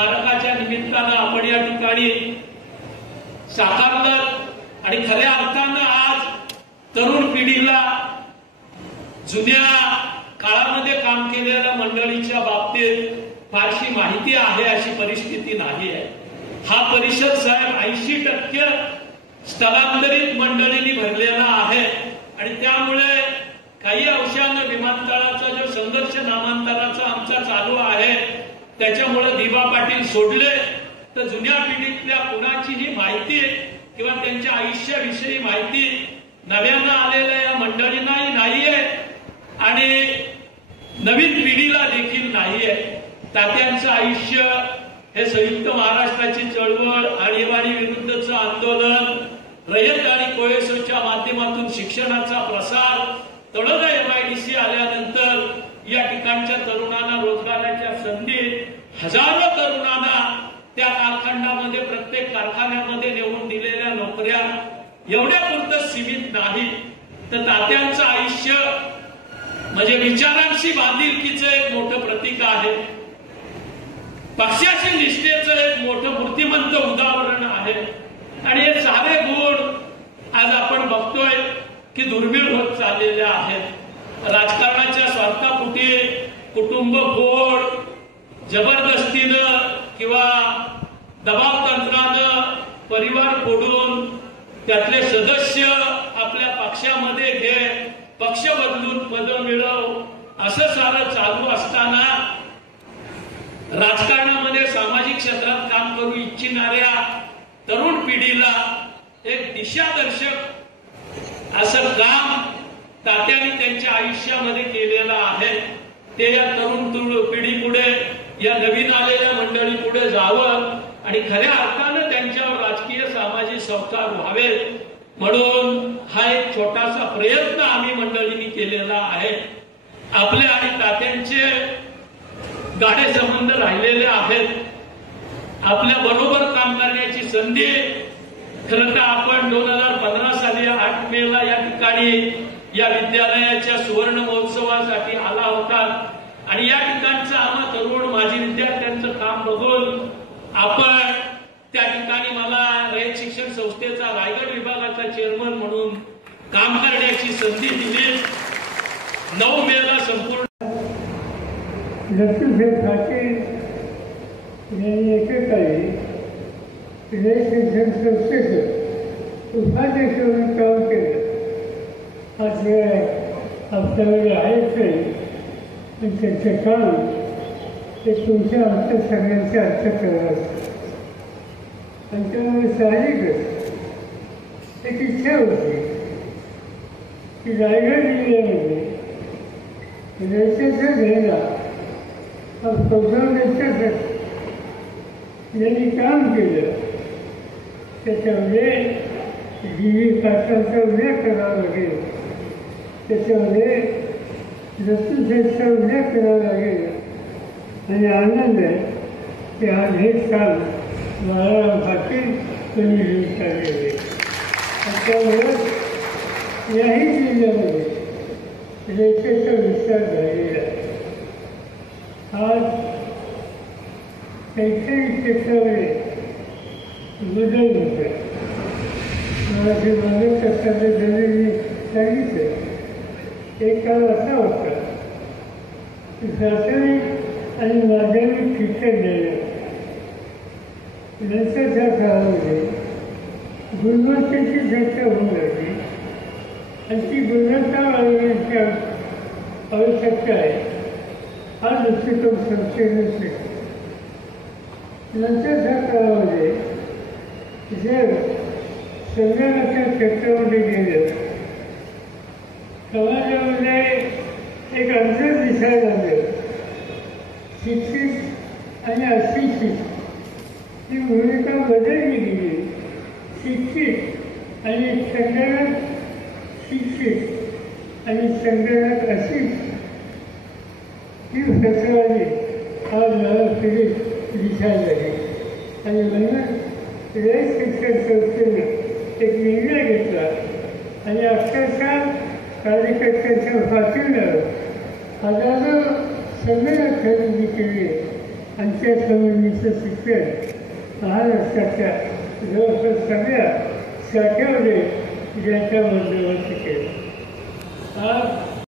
स्मारकाच्या निमित्तानं आपण या ठिकाणी साकारलं आणि खऱ्या अर्थानं आज तरुण पिढीला जुन्या काळामध्ये काम केलेल्या मंडळीच्या बाबतीत फारशी माहिती आहे अशी परिस्थिती नाही आहे। हा परिषद साहेब 80% स्थलांतरित मंडळींनी भरलेला आहे आणि त्यामुळे काही अंशानं विमानतळाचा जो संघर्ष नामांतराचा आमचा चालू आहे त्याच्यामुळे दिवा पाटील सोडले तर जुन्या पिढीतल्या कुणाची जी माहिती किंवा त्यांच्या आयुष्याविषयी माहिती नव्यानं आलेल्या या मंडळींनाही नाहीये आणि नवीन पिढीला देखील नाहीये। तात्यांचं आयुष्य हे संयुक्त महाराष्ट्राची चळवळ, आणीबाणी विरुद्धचं आंदोलन, रयत आणि कोळेसोच्या माध्यमातून शिक्षणाचा प्रसार, तळोदा MIDC आल्यानंतर या ठिकाणच्या तरुणांना रोजगाराच्या संधी, हजारो तरुणांना त्या कालखंडामध्ये प्रत्येक कारखान्यामध्ये नेऊन दिलेल्या नोकऱ्या एवढ्या पुरतं सीमित नाही तर तात्यांचं आयुष्य म्हणजे विचारांशी बांधिलकीचं एक मोठं प्रतीक आहे, पक्षाशी निष्ठेचं एक मोठं मूर्तिमंत उदाहरण आहे आणि हे सारे गुण आज आपण बघतोय की दुर्मिळ होत चाललेले आहेत। राजकारणाच्या स्वार्थापोटी कुटुंब फोड, जबरदस्तीनं किंवा दबाव तंत्रानं परिवार फोडून त्यातले सदस्य आपल्या पक्षामध्ये घे, पक्ष बदलून पद मिळव असं सारं चालू असताना राजकारणामध्ये सामाजिक क्षेत्रात काम करू इच्छिणाऱ्या तरुण पिढीला एक दिशादर्शक असं काम तात्यांनी त्यांच्या आयुष्यामध्ये केलेलं आहे। ते या तरुण पिढीपुढे, या नवीन आलेल्या मंडळी पुढे जावं आणि खऱ्या अर्थानं त्यांच्यावर राजकीय सामाजिक संस्कार व्हावेत म्हणून हा एक छोटासा प्रयत्न आम्ही मंडळींनी केलेला आहे। आपले आणि तात्यांचे गाढे संबंध राहिलेले आहेत। आपल्या बरोबर काम करण्याची संधी खरं तर आपण 2015 साली 8 मेला या ठिकाणी या विद्यालयाच्या सुवर्ण महोत्सवासाठी आला होता आणि या ठिकाणचं आम्हा तरुण माजी विद्यार्थ्यांचं काम बघून आपण त्या ठिकाणी मला रयत शिक्षण संस्थेचा रायगड विभागाचा चेअरमन म्हणून काम करण्याची संधी दिली। 9 मेला संपूर्ण एकेकाळी रयत शिक्षण संस्थेचं उपाध्यक्ष म्हणून काम केलं। आज आपल्याकडे आहेच नाही पण त्याचं काम ते तुमच्या आमच्या सगळ्यांचे अर्थ करत असतं आणि त्यामुळे साहजिकच एक इच्छा होती की रायगड जिल्ह्यामध्ये रयतेचा घेणा हा प्रोग्राम यांनी काम केलं त्याच्यामध्ये DV पाटलांचा उल्लेख करावा लागेल, त्याच्यामध्ये रत्नसाहेबचा उल्लेख करावा लागेल आणि आनंद आहे की आज हे काम बाळाराम पाटील यांनी विचारलेले त्यामुळे याही जिल्ह्यामध्ये रेषेचा विस्तार झालेला आहे। आज शैक्षणिक क्षेत्रामध्ये बदल होत आहे। मराठी मानक असताना त्यांनी सांगितलं एक काळ असा होता की प्राथमिक आणि माध्यमिक शिक्षण देणं नंतरच्या काळामध्ये गुणवत्तेची चर्चा होऊ लागली आणि ती गुणवत्ता वाढवण्याची आवश्यकता आहे हा दृष्टिकोन संस्थेने स्वीकारला। नंतरच्या काळामध्ये जर संगणकाच्या क्षेत्रामध्ये गेलं समाजामध्ये एक अंतर दिसायला लागलं। शिक्षित आणि अशिक्षित ही भूमिका बदलली गेली। शिक्षित आणि संगणक शिक्षित आणि संगणक अशिक्षित ही प्रसवाली आज नव्या पिढीत दिसायला लागली आणि म्हणून रयत शिक्षण संस्थेने एक निर्णय घेतला आणि अक्षरशः कार्यकर्त्यांच्या पाठीवर हजारो संगणक खरेदी केली अंत्यसंबंधीचं शिक्षण महाराष्ट्राच्या जवळपास सगळ्या शाखेमध्ये ज्यांच्या माध्यमातून केलं. आज